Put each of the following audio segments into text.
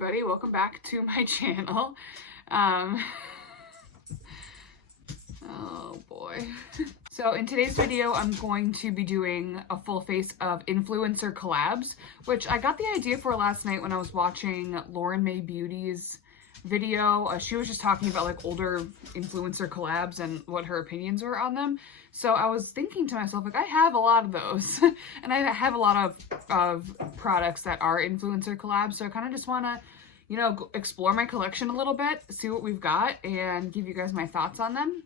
everybody, welcome back to my channel. Oh boy. So in today's video, I'm going to be doing a full face of influencer collabs, which I got the idea for last night when I was watching Lauren May Beauty's video. She was just talking about like older influencer collabs and what her opinions were on them. So I was thinking to myself, like, I have a lot of those and I have a lot of products that are influencer collabs. So I kind of just want to, you know, explore my collection a little bit, see what we've got, and give you guys my thoughts on them.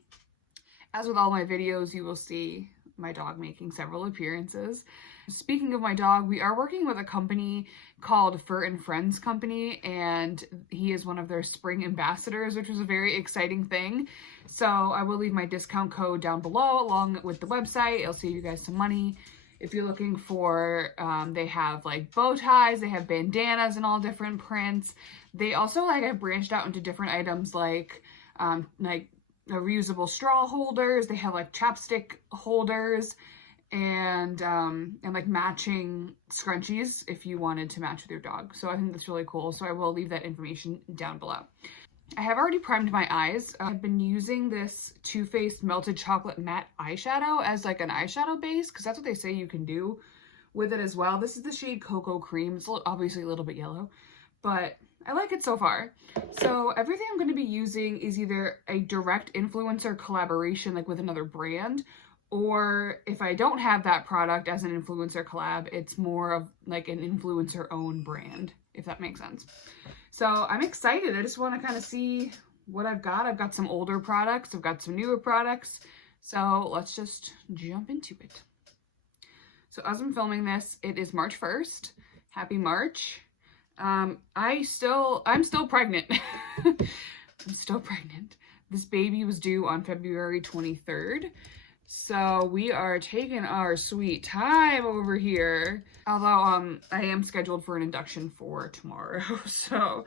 As with all my videos, you will see my dog making several appearances. Speaking of my dog, we are working with a company called Fur and Friends Company, and he is one of their spring ambassadors, which was a very exciting thing. So I will leave my discount code down below along with the website. It'll save you guys some money. If you're looking for, they have like bow ties, they have bandanas in all different prints. They also have branched out into different items like reusable straw holders. They have like chapstick holders and like matching scrunchies if you wanted to match with your dog. So I think that's really cool. So I will leave that information down below. I have already primed my eyes. I've been using this Too Faced Melted Chocolate Matte Eyeshadow as like an eyeshadow base, because that's what they say you can do with it as well. This is the shade Cocoa Cream. It's obviously a little bit yellow, but I like it so far. So everything I'm going to be using is either a direct influencer collaboration like with another brand, or if I don't have that product as an influencer collab, it's more of like an influencer owned brand, if that makes sense. So I'm excited. I just want to kind of see what I've got. I've got some older products. I've got some newer products. So let's just jump into it. So as I'm filming this, it is March 1st. Happy March. I'm still pregnant. I'm still pregnant. This baby was due on February 23rd. So we are taking our sweet time over here. Although, I am scheduled for an induction for tomorrow. So,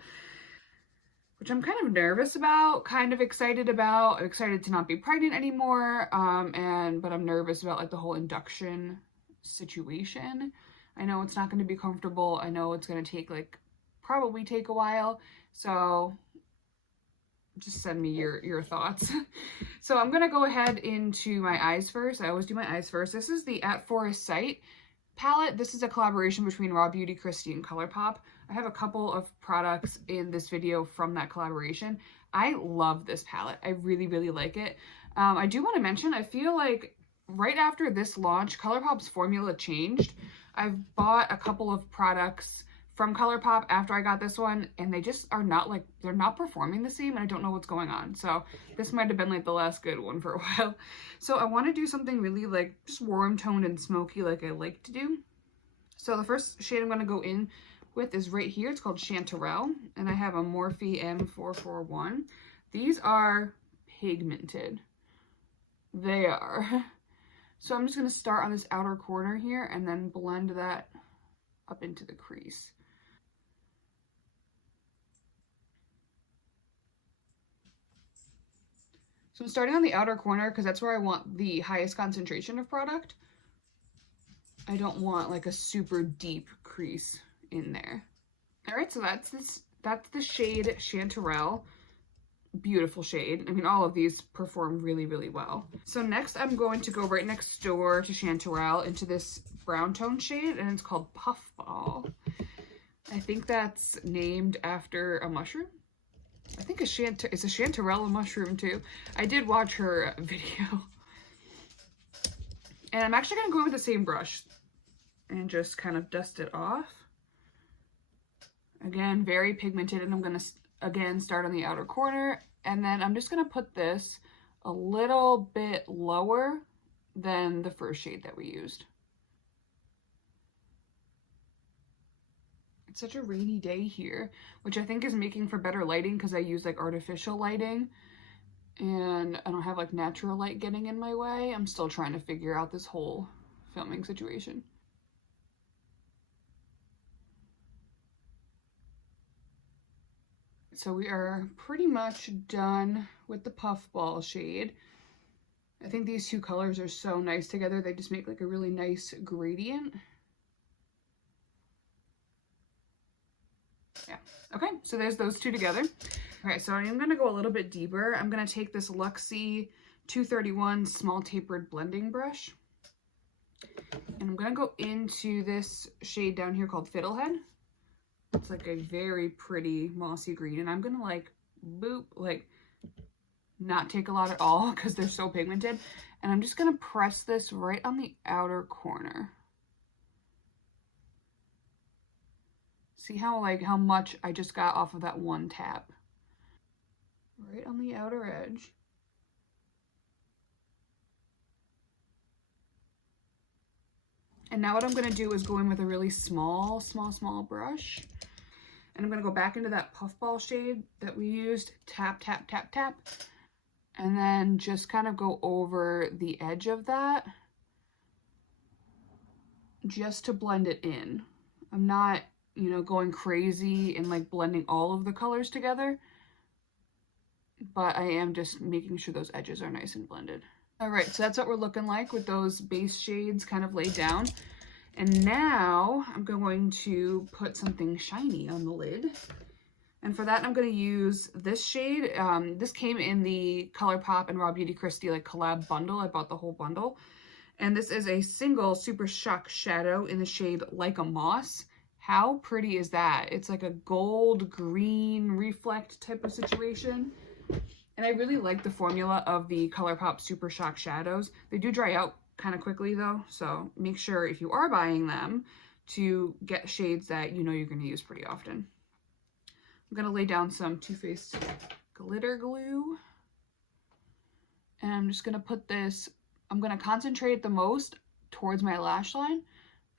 which I'm kind of nervous about, kind of excited about. I'm excited to not be pregnant anymore. But I'm nervous about like the whole induction situation. I know it's not going to be comfortable. I know it's going to probably take a while. So just send me your thoughts. So I'm going to go ahead into my eyes first. I always do my eyes first. This is the At Forest Sight palette. This is a collaboration between Raw Beauty, Christy, and ColourPop. I have a couple of products in this video from that collaboration. I love this palette. I really, really like it. I do want to mention, I feel like right after this launch, ColourPop's formula changed. I've bought a couple of products from ColourPop after I got this one, and they just are not like, they're not performing the same, and I don't know what's going on. So this might have been like the last good one for a while. So I want to do something really like just warm toned and smoky like I like to do. So the first shade I'm going to go in with is right here. It's called Chanterelle, and I have a Morphe M441. These are pigmented. They are. So I'm just going to start on this outer corner here and then blend that up into the crease. So I'm starting on the outer corner because that's where I want the highest concentration of product. I don't want like a super deep crease in there. All right, so that's the shade Chanterelle. Beautiful shade. I mean, all of these perform really, really well. So next I'm going to go right next door to Chanterelle into this brown tone shade, and it's called Puffball. I think that's named after a mushroom. I think it's a Chanterelle mushroom too. I did watch her video. And I'm actually going to go in with the same brush and just kind of dust it off. Again, very pigmented, and I'm going to again start on the outer corner, and then I'm just going to put this a little bit lower than the first shade that we used. It's such a rainy day here, which I think is making for better lighting because I use like artificial lighting and I don't have like natural light getting in my way. I'm still trying to figure out this whole filming situation. So we are pretty much done with the Puffball shade. I think these two colors are so nice together. They just make like a really nice gradient. Yeah. Okay, so there's those two together. Okay, so I'm gonna go a little bit deeper. I'm gonna take this Luxie 231 small tapered blending brush. And I'm gonna go into this shade down here called Fiddlehead. It's like a very pretty mossy green. And I'm gonna like, boop, like not take a lot at all because they're so pigmented. And I'm just gonna press this right on the outer corner. See how much I just got off of that one tap. Right on the outer edge. And now what I'm gonna do is go in with a really small brush. And I'm gonna go back into that puffball shade that we used, tap, tap, tap, tap. And then just kind of go over the edge of that just to blend it in. I'm not, you know, going crazy and like blending all of the colors together, but I am just making sure those edges are nice and blended. All right, so that's what we're looking like with those base shades kind of laid down. And now I'm going to put something shiny on the lid. And for that, I'm going to use this shade. This came in the ColourPop and Raw Beauty Kristi like collab bundle. I bought the whole bundle. And this is a single Super Shock shadow in the shade Like a Moss. How pretty is that? It's like a gold green reflect type of situation. And I really like the formula of the ColourPop Super Shock shadows. They do dry out kind of quickly though, so make sure if you are buying them to get shades that you know you're going to use pretty often. I'm going to lay down some Too Faced glitter glue. And I'm just going to put this, I'm going to concentrate the most towards my lash line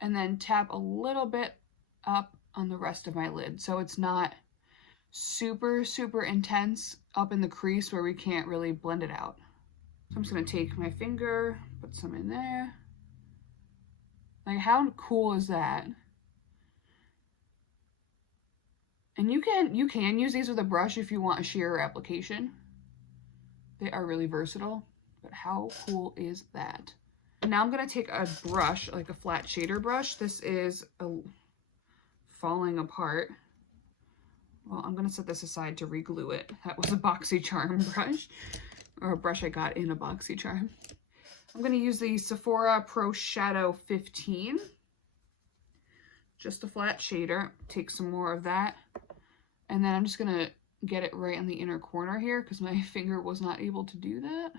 and then tap a little bit up on the rest of my lid. So it's not super, super intense up in the crease where we can't really blend it out. So I'm just going to take my finger, put some in there. Like, how cool is that? And you can use these with a brush if you want a sheer application. They are really versatile, but how cool is that? And now I'm going to take a brush, like a flat shader brush. This is falling apart. Well, I'm going to set this aside to re-glue it. That was a BoxyCharm brush, or a brush I got in a BoxyCharm. I'm going to use the Sephora Pro Shadow 15. Just a flat shader. Take some more of that. And then I'm just going to get it right on the inner corner here because my finger was not able to do that.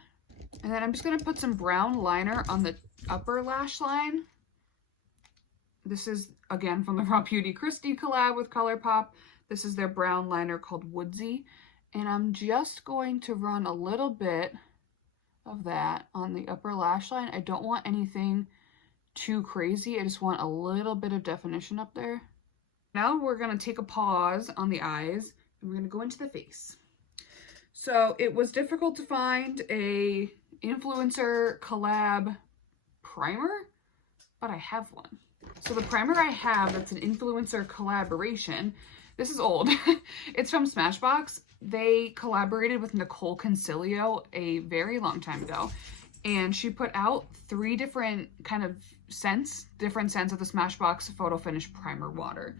And then I'm just going to put some brown liner on the upper lash line. This is, again, from the Raw Beauty Kristi collab with ColourPop. This is their brown liner called Woodsy. And I'm just going to run a little bit of that on the upper lash line. I don't want anything too crazy. I just want a little bit of definition up there. Now we're going to take a pause on the eyes and we're going to go into the face. So it was difficult to find a influencer collab primer, but I have one. So the primer I have that's an influencer collaboration, this is old. It's from Smashbox. They collaborated with Nicole Concilio a very long time ago. And she put out 3 different kind of scents, different scents of the Smashbox Photo Finish Primer Water.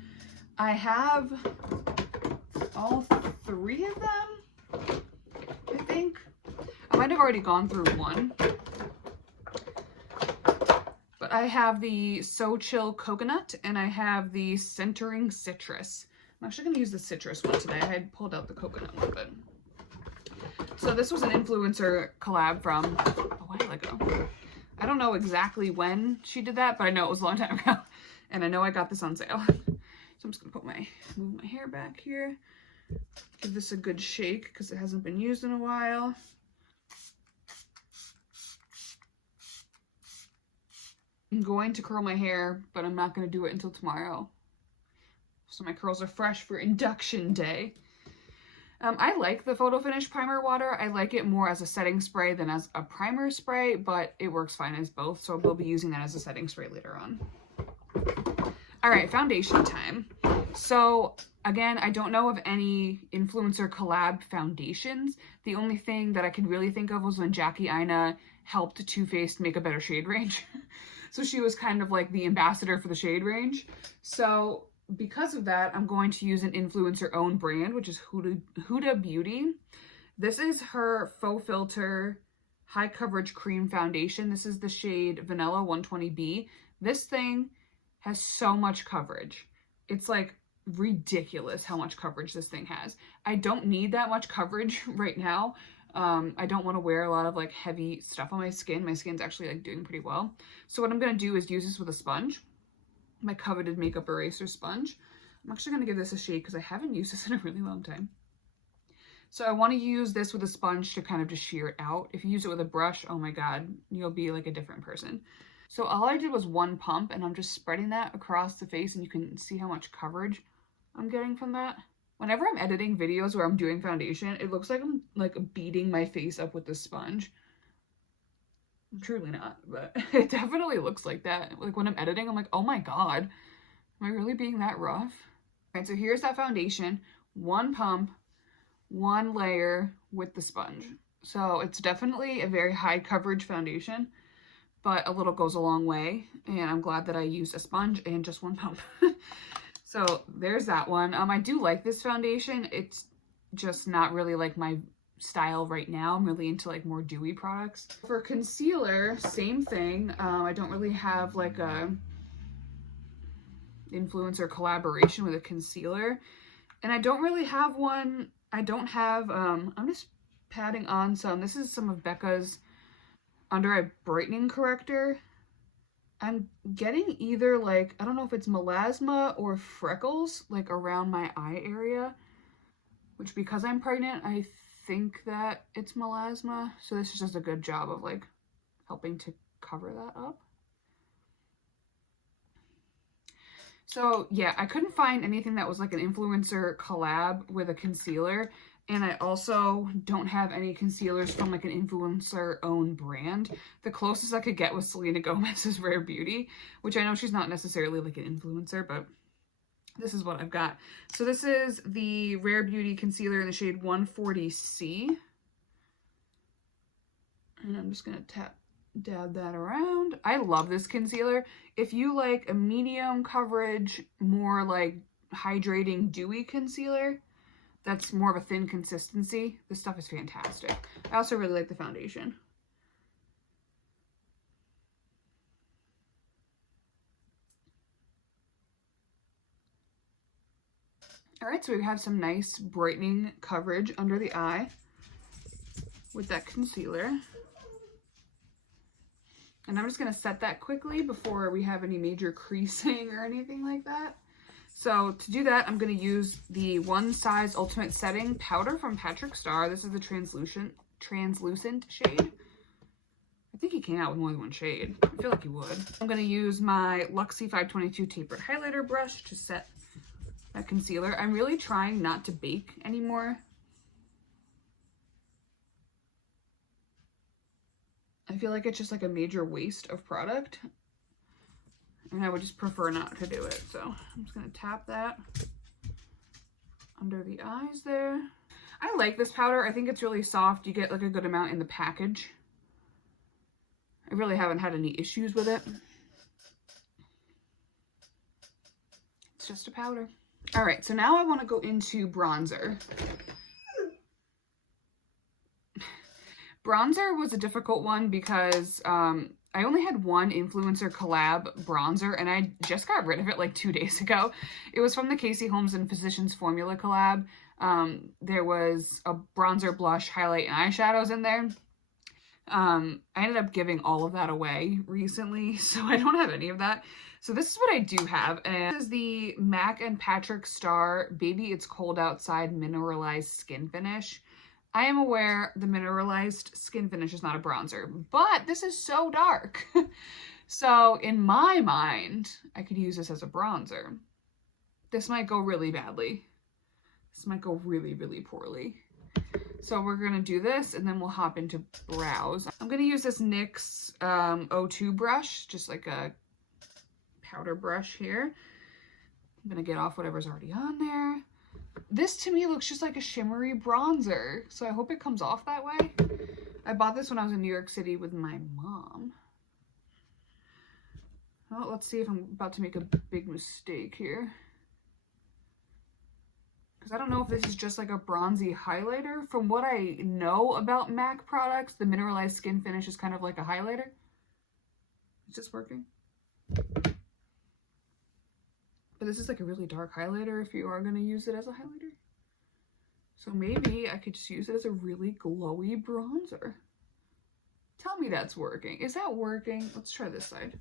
I have all 3 of them, I think. I might have already gone through one. But I have the So Chill Coconut and I have the Centering Citrus. I'm actually going to use the citrus one today. I had pulled out the coconut one, but... So this was an influencer collab from a while ago. I don't know exactly when she did that, but I know it was a long time ago. And I know I got this on sale. So I'm just going to move my hair back here. Give this a good shake because it hasn't been used in a while. I'm going to curl my hair, but I'm not going to do it until tomorrow. So my curls are fresh for induction day. I like the Photo Finish Primer Water. I like it more as a setting spray than as a primer spray, but it works fine as both. So we'll be using that as a setting spray later on. All right, foundation time. So again, I don't know of any influencer collab foundations. The only thing that I could really think of was when Jackie Aina helped Too Faced make a better shade range. So she was kind of like the ambassador for the shade range. So because of that, I'm going to use an influencer owned brand, which is Huda Beauty. This is her Faux Filter High Coverage Cream Foundation. This is the shade Vanilla 120B. This thing has so much coverage. It's like ridiculous how much coverage this thing has. I don't need that much coverage right now. I don't want to wear a lot of like heavy stuff on my skin. My skin's actually like doing pretty well. So what I'm going to do is use this with a sponge, my coveted makeup eraser sponge. I'm actually going to give this a shake because I haven't used this in a really long time. So I want to use this with a sponge to kind of just sheer it out. If you use it with a brush, oh my god, you'll be like a different person. So all I did was one pump, and I'm just spreading that across the face, and you can see how much coverage I'm getting from that. Whenever I'm editing videos where I'm doing foundation, it looks like I'm like beating my face up with the sponge. I'm truly not, but it definitely looks like that. Like when I'm editing, I'm like, oh my god, am I really being that rough? All right, so here's that foundation. One pump, one layer with the sponge. So it's definitely a very high coverage foundation, but a little goes a long way, and I'm glad that I used a sponge and just one pump. So there's that one. I do like this foundation. It's just not really like my style right now. I'm really into like more dewy products. For concealer, same thing. I don't really have like a influencer collaboration with a concealer, and I don't really have one. I don't have, I'm just patting on some. This is some of Becca's Under Eye Brightening Corrector. I'm getting either like, I don't know if it's melasma or freckles like around my eye area, which because I'm pregnant, I think that it's melasma. So this is just a good job of like helping to cover that up. So yeah, I couldn't find anything that was like an influencer collab with a concealer. And I also don't have any concealers from like an influencer owned brand. The closest I could get was Selena Gomez's Rare Beauty, which I know she's not necessarily like an influencer, but this is what I've got. So this is the Rare Beauty concealer in the shade 140C. And I'm just gonna dab that around. I love this concealer. If you like a medium coverage, more like hydrating, dewy concealer, that's more of a thin consistency, this stuff is fantastic. I also really like the foundation. All right, so we have some nice brightening coverage under the eye with that concealer. And I'm just gonna set that quickly before we have any major creasing or anything like that. So to do that, I'm going to use the One Size Ultimate Setting Powder from Patrick Starr. This is the translucent shade. I think he came out with more than one shade. I feel like he would. I'm going to use my Luxie 522 Tapered Highlighter brush to set that concealer. I'm really trying not to bake anymore. I feel like it's just like a major waste of product. And I would just prefer not to do it. So I'm just going to tap that under the eyes there. I like this powder. I think it's really soft. You get like a good amount in the package. I really haven't had any issues with it. It's just a powder. All right, so now I want to go into bronzer. Bronzer was a difficult one because I only had one influencer collab bronzer, and I just got rid of it like 2 days ago. It was from the Casey Holmes and Physicians Formula collab. There was a bronzer, blush, highlight, and eyeshadows in there. I ended up giving all of that away recently, so I don't have any of that. So this is what I do have, and this is the MAC and Patrick Starr Baby It's Cold Outside Mineralized Skin Finish. I am aware the mineralized skin finish is not a bronzer, but this is so dark. So in my mind, I could use this as a bronzer. This might go really badly. This might go really, really poorly. So we're going to do this, and then we'll hop into brows. I'm going to use this NYX O2 brush, just like a powder brush here. I'm going to get off whatever's already on there. This to me looks just like a shimmery bronzer, so I hope it comes off that way. I bought this when I was in New York City with my mom. Well, let's see if I'm about to make a big mistake here. because I don't know if this is just like a bronzy highlighter. From what I know about MAC products, the mineralized skin finish is kind of like a highlighter. Is this working? But this is like a really dark highlighter if you are going to use it as a highlighter. So maybe I could just use it as a really glowy bronzer. Tell me that's working. Is that working? Let's try this side.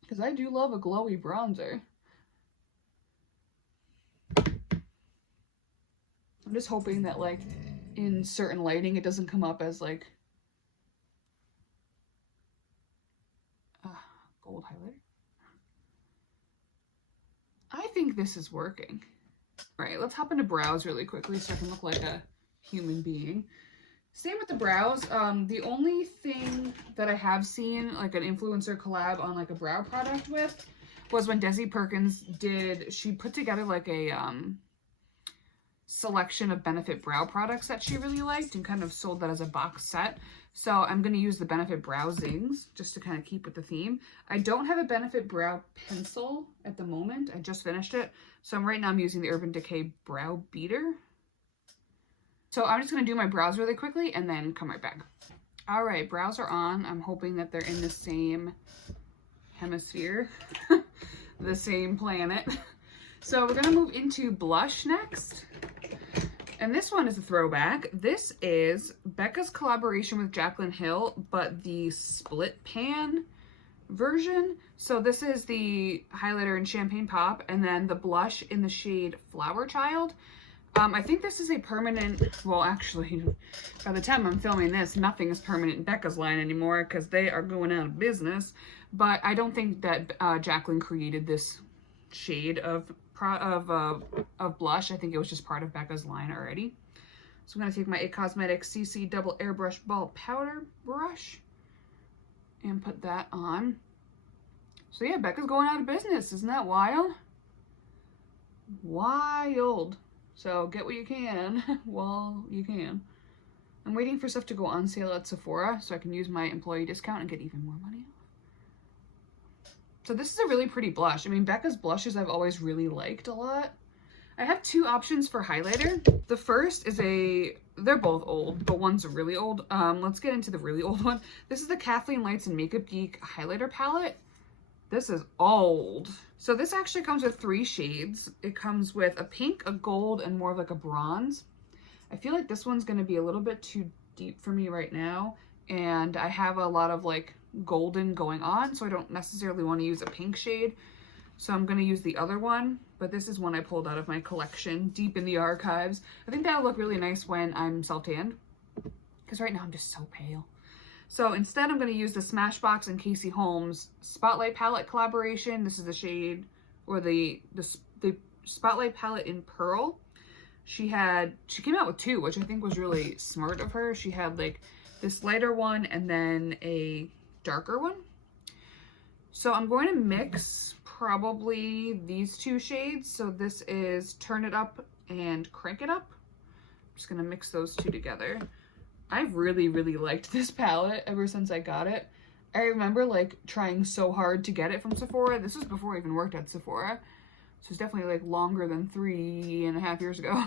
Because I do love a glowy bronzer. I'm just hoping that like in certain lighting it doesn't come up as like gold highlighter. I think this is working. All right, let's hop into brows really quickly so I can look like a human being. Same with the brows. The only thing that I have seen like an influencer collab on like a brow product with was when Desi Perkins she put together like a selection of Benefit brow products that she really liked and kind of sold that as a box set. So I'm going to use the Benefit Brow Zings just to kind of keep with the theme. I don't have a Benefit brow pencil at the moment. I just finished it. So right now I'm using the Urban Decay Brow Beater. So I'm just going to do my brows really quickly and then come right back. All right, brows are on. I'm hoping that they're in the same hemisphere, the same planet. So we're going to move into blush next. And this one is a throwback. This is Becca's collaboration with Jaclyn Hill, but the split pan version. So this is the highlighter in Champagne Pop, and then the blush in the shade Flower Child. I think this is a permanent, well, actually, by the time I'm filming this, nothing is permanent in Becca's line anymore because they are going out of business. But I don't think that Jaclyn created this shade of blush. I think it was just part of Becca's line already. So I'm going to take my IT Cosmetics CC Double Airbrush Ball Powder Brush and put that on. So yeah, Becca's going out of business. Isn't that wild? Wild. So get what you can while you can. I'm waiting for stuff to go on sale at Sephora so I can use my employee discount and get even more money off. So this is a really pretty blush. I mean, Becca's blushes I've always really liked a lot. I have two options for highlighter. The first is they're both old, but one's really old. Let's get into the really old one. This is the Kathleen Lights and Makeup Geek highlighter palette. This is old. So this actually comes with 3 shades. It comes with a pink, a gold, and more of like a bronze. I feel like this one's gonna be a little bit too deep for me right now. And I have a lot of like golden going on, so I don't necessarily want to use a pink shade. So I'm going to use the other one, but this is one I pulled out of my collection deep in the archives. I think that'll look really nice when I'm self-tanned, because right now I'm just so pale. So instead I'm going to use the Smashbox and Casey Holmes Spotlight Palette collaboration. This is the shade, or the Spotlight Palette in Pearl. She came out with 2, which I think was really smart of her. She had like this lighter one and then a darker one. So I'm going to mix probably these 2 shades. So this is Turn It Up and Crank It Up. I'm just going to mix those 2 together. I've really, really liked this palette ever since I got it. I remember like trying so hard to get it from Sephora. This was before I even worked at Sephora. So it's definitely like longer than 3.5 years ago.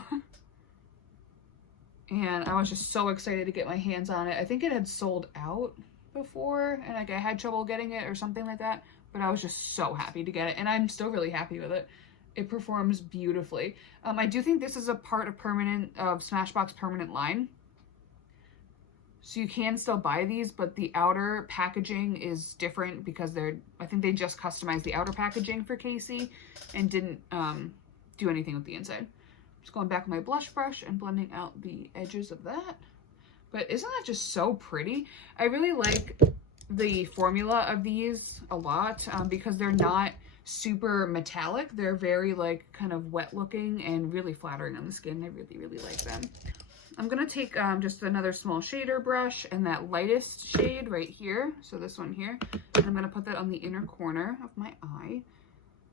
And I was just so excited to get my hands on it. I think it had sold out before and like I had trouble getting it or something like that, but I was just so happy to get it, and I'm still really happy with it. It performs beautifully. I do think this is a part of Smashbox permanent line, so you can still buy these, but the outer packaging is different because I think they just customized the outer packaging for Casey and didn't do anything with the inside. Just going back with my blush brush and blending out the edges of that. But isn't that just so pretty? I really like the formula of these a lot because they're not super metallic. They're very like kind of wet looking and really flattering on the skin. I really, really like them. I'm going to take just another small shader brush and that lightest shade right here. So this one here. And I'm going to put that on the inner corner of my eye.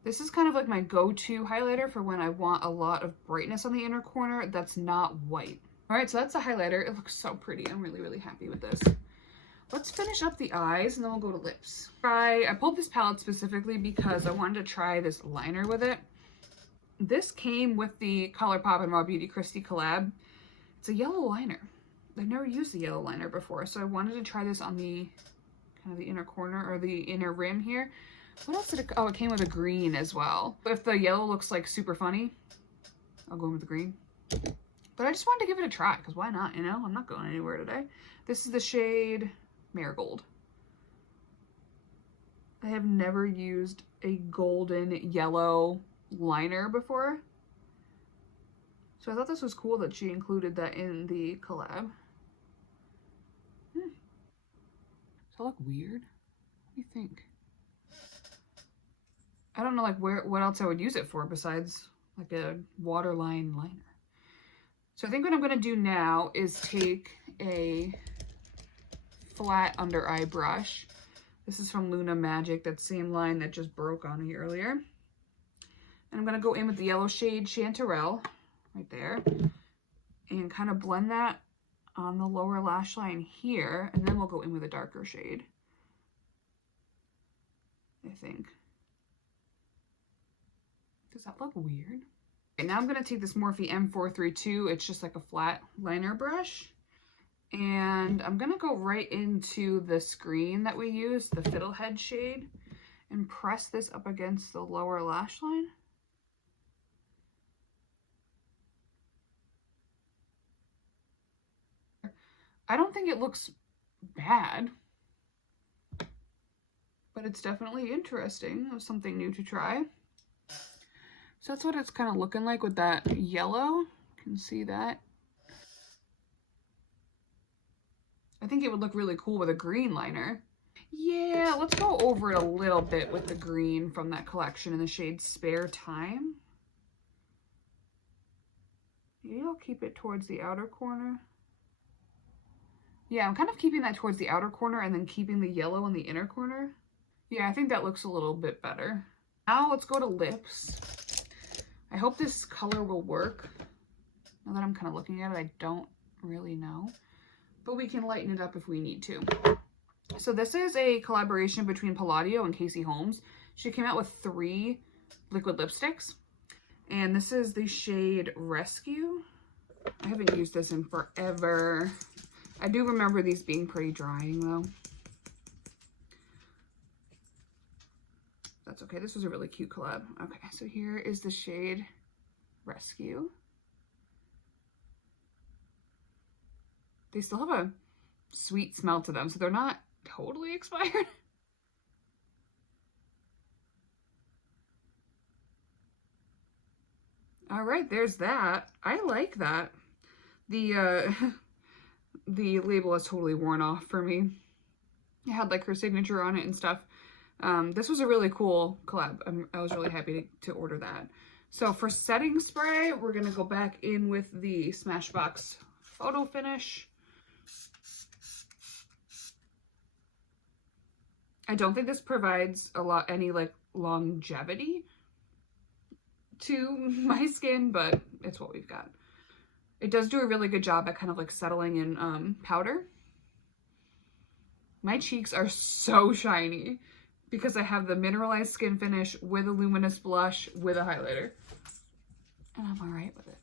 This is kind of like my go-to highlighter for when I want a lot of brightness on the inner corner that's not white. All right, so that's the highlighter. It looks so pretty. I'm really, really happy with this. Let's finish up the eyes and then we'll go to lips. I pulled this palette specifically because I wanted to try this liner with it. this came with the ColourPop and Raw Beauty Kristi collab. It's a yellow liner. I've never used the yellow liner before, so I wanted to try this on the kind of the inner corner or the inner rim here. What else did it, oh, it came with a green as well. If the yellow looks like super funny, I'll go with the green. But I just wanted to give it a try, because why not, you know? I'm not going anywhere today. This is the shade Marigold. I have never used a golden yellow liner before. So I thought this was cool that she included that in the collab. Does that look weird? What do you think? I don't know like what else I would use it for besides like a waterline liner. So I think what I'm gonna do now is take a flat under eye brush. This is from Luna Magic, that same line that just broke on me earlier. And I'm gonna go in with the yellow shade Chanterelle, right there, and kind of blend that on the lower lash line here, and then we'll go in with a darker shade, I think. Does that look weird? Okay, now I'm gonna take this Morphe M432. It's just like a flat liner brush. And I'm gonna go right into the screen that we used, the Fiddlehead shade, and press this up against the lower lash line. I don't think it looks bad, but it's definitely interesting. It was something new to try. So that's what it's kind of looking like with that yellow. You can see that. I think it would look really cool with a green liner. Yeah, let's go over it a little bit with the green from that collection in the shade Spare Time. Maybe I'll keep it towards the outer corner. Yeah, I'm kind of keeping that towards the outer corner and then keeping the yellow in the inner corner. Yeah, I think that looks a little bit better. Now let's go to lips. I hope this color will work. Now that I'm kind of looking at it, I don't really know. But we can lighten it up if we need to. So this is a collaboration between Palladio and Casey Holmes. She came out with 3 liquid lipsticks. And this is the shade Rescue. I haven't used this in forever. I do remember these being pretty drying though. That's okay. This was a really cute collab. Okay, so here is the shade Rescue. They still have a sweet smell to them, so they're not totally expired. All right, there's that. I like that. The label is totally worn off for me. It had like her signature on it and stuff. This was a really cool collab. I was really happy to order that. So for setting spray, we're gonna go back in with the Smashbox Photo Finish. I don't think this provides any like longevity to my skin, but it's what we've got. It does do a really good job at kind of like settling in powder. My cheeks are so shiny because I have the mineralized skin finish with a luminous blush with a highlighter. And I'm all right with it.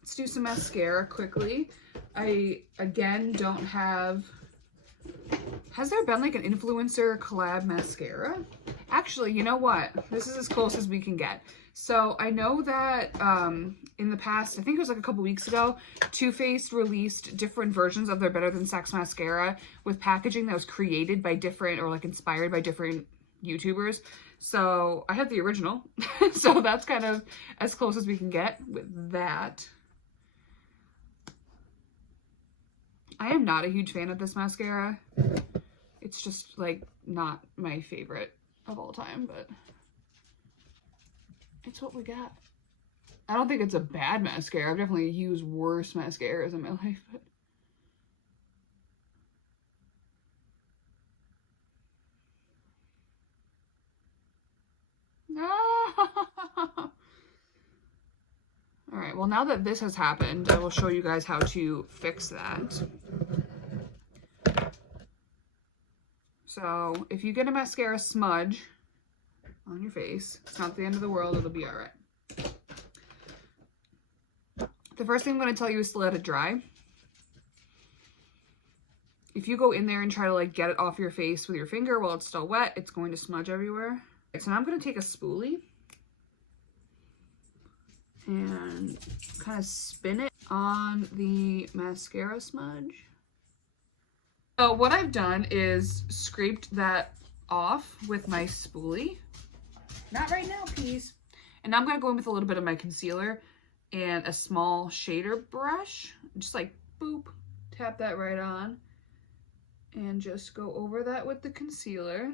Let's do some mascara quickly. I, again, don't have... Has there been like an influencer collab mascara? Actually, you know what? This is as close as we can get. So I know that in the past, I think it was like a couple weeks ago, Too Faced released different versions of their Better Than Sex mascara with packaging that was created by different or like inspired by different YouTubers. So I have the original. So that's kind of as close as we can get with that. I am not a huge fan of this mascara. It's just like not my favorite of all time, but it's what we got. I don't think it's a bad mascara. I've definitely used worse mascaras in my life, but no. All right, well, now that this has happened, I will show you guys how to fix that. So if you get a mascara smudge on your face. It's not the end of the world. It'll be all right. The first thing I'm going to tell you is to let it dry. If you go in there and try to like get it off your face with your finger while it's still wet, it's going to smudge everywhere. So now I'm going to take a spoolie and kind of spin it on the mascara smudge. So what I've done is scraped that off with my spoolie. Not right now, please. And now I'm going to go in with a little bit of my concealer and a small shader brush. Just like boop, tap that right on. And just go over that with the concealer.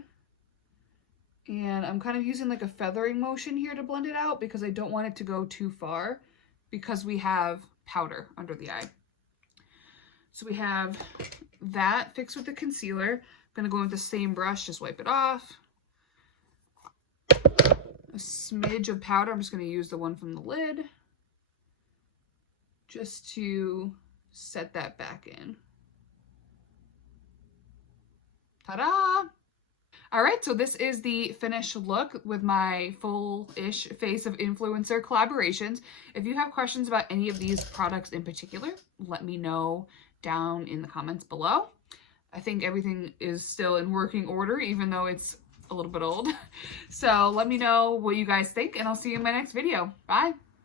And I'm kind of using like a feathering motion here to blend it out because I don't want it to go too far because we have powder under the eye. So we have that fixed with the concealer. I'm going to go in with the same brush, just wipe it off. A smidge of powder. I'm just going to use the one from the lid just to set that back in. Ta-da! All right, so this is the finished look with my full-ish face of influencer collaborations. If you have questions about any of these products in particular, let me know down in the comments below. I think everything is still in working order, even though it's a little bit old. So let me know what you guys think, and I'll see you in my next video. Bye!